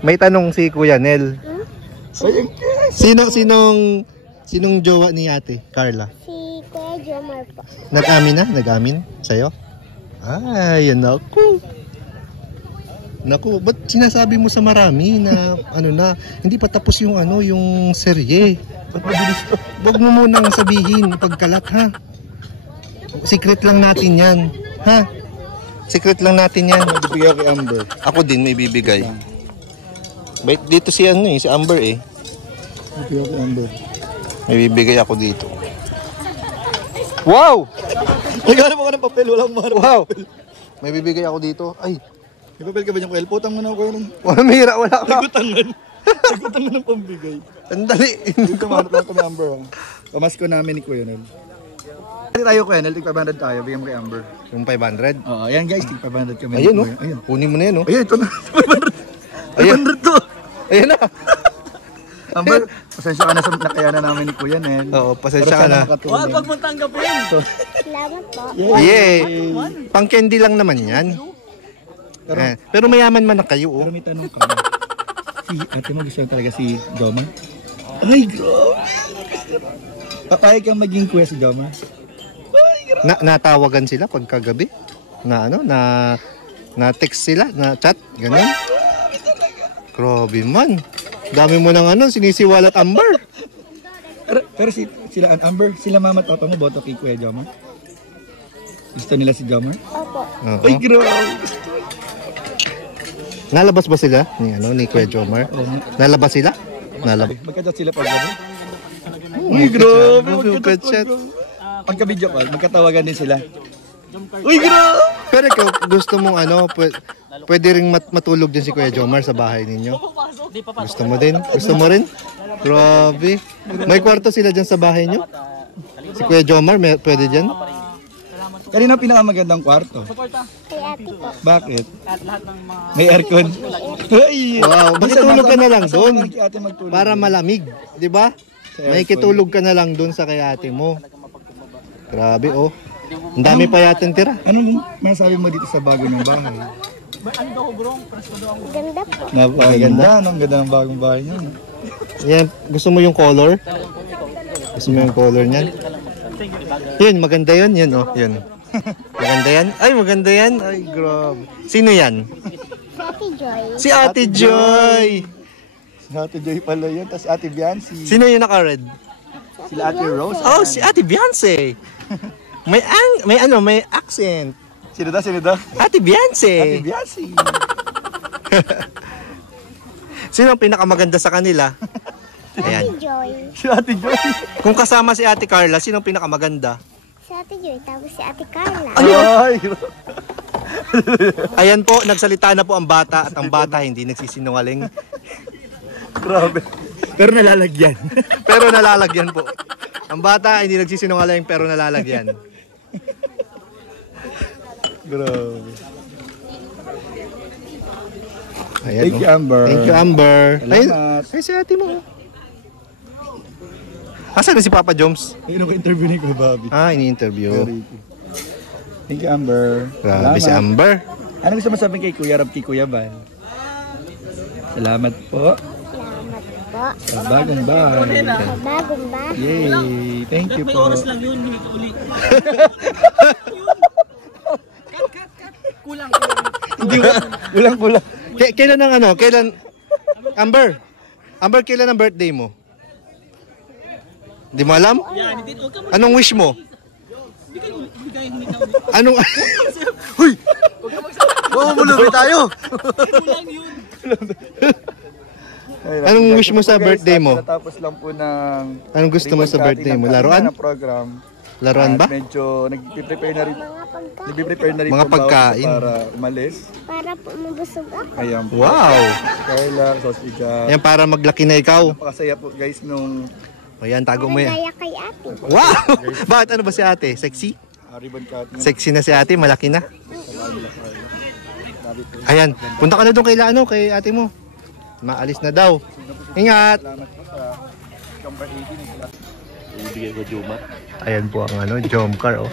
May tanong si Kuya Nel. Sinong jowa ni ate, Carla? Si Kuya Jomar po. Nag-amin na? Nag-amin sa'yo? Ay, naku. Naku, ba't sinasabi mo sa marami na ano na, hindi pa tapos yung ano, yung serye? Ba't mabilis to? Huwag mo munang sabihin pagkalat, ha? Secret lang natin yan, ha? Secret lang natin yan. Bibigay kay Amber. Ako din may bibigay. Bait dito si ano eh, si Amber eh. Bibigay kay Amber. May bibigay ako dito. Wow! Naghanap ako ng papel, walang marap. Wow! May bibigay ako dito. Ay, may papel ka ba niyang kuya? Putang mo na ako yun. wala mira, wala ka. Nagutangan ng pambigay. Ang dali. Dito mahanap lang kami Amber. Pamasko namin ni Kuya Nel. Hindi tayo Kuya Nel, tig 500 tayo. Bigyan mo kay Amber. Yung 500? Oo, ayan guys, tig 500 kami. Ayun no? Ayun. Kunin mo na yan no? Ayun, ito na. 500 to. Ayun na. Amber, pasensya ka na sa nakayanan namin ni Kuya Nel. Oo, pasensya ka na. Huwag mong tanggapin. Salamat po. Yeah. Pang candy lang naman yan. Pero mayaman man na kayo oh. Pero may tanong ka. Si ate mo gusto talaga si Joma? Ay, grabe. Papayag kang maging kuya si Joma? Natawagan sila pagkagabi? Na ano? Na text sila? Na chat? Ganun? Grabe man. Dami mo ng ano, sinisiwalat Amber. Pero sila Amber, sila mama at papa mo boto kay Kuya Joma? Gusto nila si Joma? Opo. Ay, grabe. Nalabas ba sila ni Kuya Jomar? Nalabas sila? Nalabas. Magka-chat sila pag gabi? Uy, grabe. Magka-chat. Pagka-video call, magkatawagan din sila. Uy, grabe. Pero ikaw, gusto mong ano, pwede rin matulog din si Kuya Jomar sa bahay ninyo? Gusto mo din? Gusto mo rin? Grabe. May kwarto sila dyan sa bahay nyo? Si Kuya Jomar, pwede dyan? Kanina pinakamagandang kwarto? Kay ate po. Bakit? May aircon. Ay, wow, makitulog ka na lang doon. Para para malamig, di ba? May kitulog ka na lang doon sa kay ate mo. Grabe oh. Ang dami pa yatang tira. Anong masabi mo dito sa bago ng bahay? Ganda po. Napakaganda, ang ganda ng bagong bahay niyo. Yan, gusto mo yung color? Gusto mo yung color niyan? Yun, maganda yun, yun oh, yun. Maganda yan? Ay, maganda yan. Ay, grabe. Sino yan? Si Ate Joy. Si Ate Joy. Si Ate Joy pala yun, tapos Ate Biancy. Sino yung naka-red? Sila Ate Rose. Oh, si Ate Beyonce. May accent. Sino daw? Ate Beyonce. Ate Biancy. Sino ang pinakamaganda sa kanila? Ayan. Ate Joy. Si Ate Joy. Kung kasama si Ate Carla, sino ang pinakamaganda? Si Ate Joy, tapos si Ate Carla. Ay, Ayan po, nagsalita na po ang bata at ang bata hindi nagsisinungaling. grabe. Pero nalalagyan. Pero nalalagyan po. Ang bata hindi nagsisinungaling pero nalalagyan. Grabe. Ayan, Thank you, Amber. Thank you, Amber. Salamat. Ay, si ate mo. Asan na si Papa Joms? Ayun ako interview ni Kuya Bobby. Ini-interview. Thank you, Amber. Grabe si Amber. Ano gusto mo sabihin kay Kuya Rob, kay Kuya Bal? Salamat po. Salamat po. Sa bagong bahay. Sa bagong bahay. Yay! Thank you May po. oras lang yun, hindi ko uli. Kulang. Hindi kulang. Kailan ang ano? Kailan? Amber, kailan ang birthday mo? Di mo alam? Yan, hindi huwag ka Anong wish mo? magbigay, hindi ka uli. Anong... Huy! Oo, mulubi tayo! Kulang yun. Anong wish mo sa birthday mo? Natapos lang po ng... Anong gusto mo sa birthday mo? Laruan? Ng program. Laruan ba? At medyo nagpiprepare na rin. Mga pagkain. Nagpiprepare na rin Mga po bawat pagkain. para umalis. Para po mabusog ako. Ayan po. Wow! Kayla, Sosika. Yan para maglaki na ikaw. Napakasaya po guys nung Ayan, tago Para mo yan. gaya kay ate. Wow! Bakit ano ba si ate? Sexy? ribbon cutting. Sexy na si ate, malaki na. Ayan, punta ka na doon kay ate mo. Maalis na daw. Ingat! Salamat po sa number 18. Ibibigay ko Juma. Ayan po ang Jomcar oh.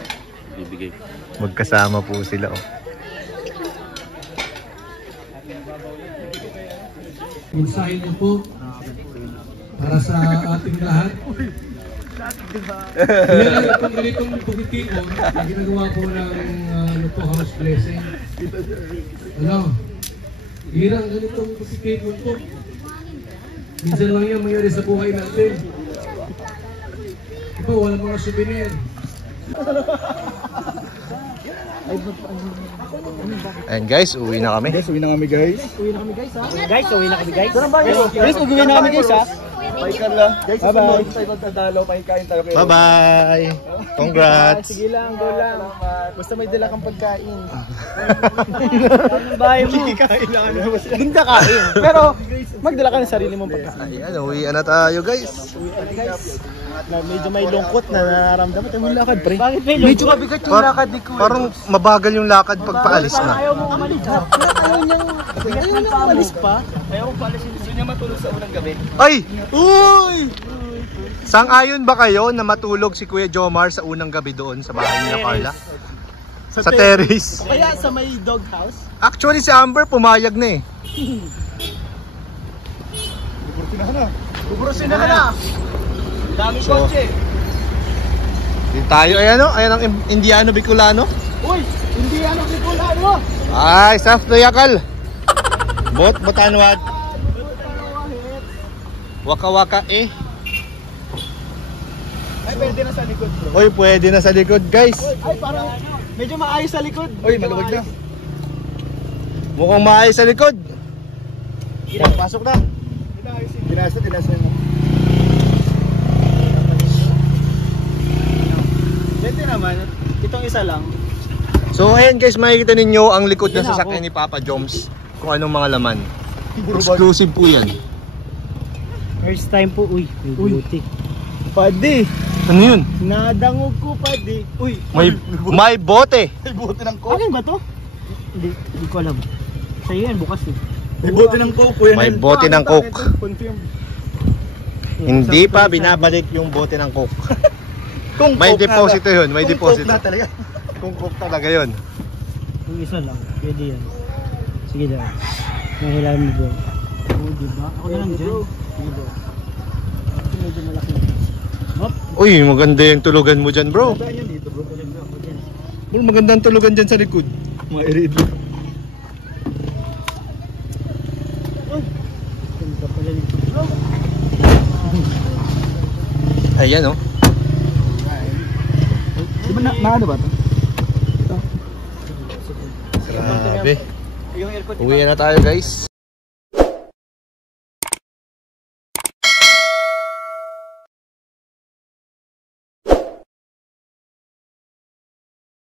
Ibibigay. Magkasama po sila oh. mensahe niyo po para sa ating lahat. Yan itong ganitong pagkikipon na ginagawa po ng house blessing. Ano? Hirang ganitong pagkikipon po. Minsan lang yan mangyari sa buhay natin. Ito, walang mga souvenir. And guys, uwi na kami. Guys, uwi na kami guys. Guys, uwi na kami guys. Guys, uwi na kami guys ha. Bye Carla. Guys, bye-bye. Sa ibang tadalo, pahikain tayo. Bye-bye. Congrats. Sige lang, go lang. Basta may dala kang pagkain. Bahay mo. Doon ka kain. Pero magdala ka ng sarili mong pagkain. Ayan, uwi na tayo guys. Medyo may lungkot na nararamdaman. Tayo yung lakad, pre. Bakit may lungkot? Medyo mabigat yung lakad ni Kuya. Parang mabagal yung lakad pag paalis na. Ayaw mo umalis. Ayaw niyang umalis pa. Ayaw mo pala gusto niya matulog sa unang gabi. Ay! Uy! Sang-ayon ba kayo na matulog si Kuya Jomar sa unang gabi doon sa bahay ni Carla? Sa terrace. Kaya sa may dog house? Actually si Amber pumayag na eh. Buburusin na na. Daming kotse. Din tayo ayan o, ayan ang Indiano Bicolano. Uy! Hindi ano si Kulano! Ay, saf to yakal. Botanwad. Waka-waka eh. Ay, pwede na sa likod, bro. Uy, pwede na sa likod guys. Ay, parang medyo maayos sa likod. Uy, maluwag na. Mukhang maayos sa likod. Pasok na. Tinasa mo. Pwede naman. Itong isa lang. So ayan guys, makikita ninyo ang likod ng sasakyan ni Papa Joms. Kung anong mga laman. Exclusive po yan. First time po. Uy, beauty. Padi. Ano yun? Nadangog ko, padi. Uy, May bote. May bote ng coke. ano ba to? Hindi ko alam. Sa'yo yan, bukas eh. May bote ng coke. Kuya May Nel. bote ng coke. Confirm. Hindi pa binabalik yung bote ng coke. Kung May coke deposito na, yun, may kung deposito. coke na talaga. Kung coke talaga yun. Yung isa lang, pwede yan. Sige daw. Nahilahin mo bro. Oo, diba? Ako na lang dyan. Sige bro. Medyo malaki. Hop. Uy, maganda yung tulugan mo dyan bro. Saan yan dito bro? Bro, magandang tulugan dyan sa likod. Mga irido. Ganda pala nito bro. Ayan oh. Di ba na ano ba ito? Grabe. Yung aircon. Uwi na tayo guys.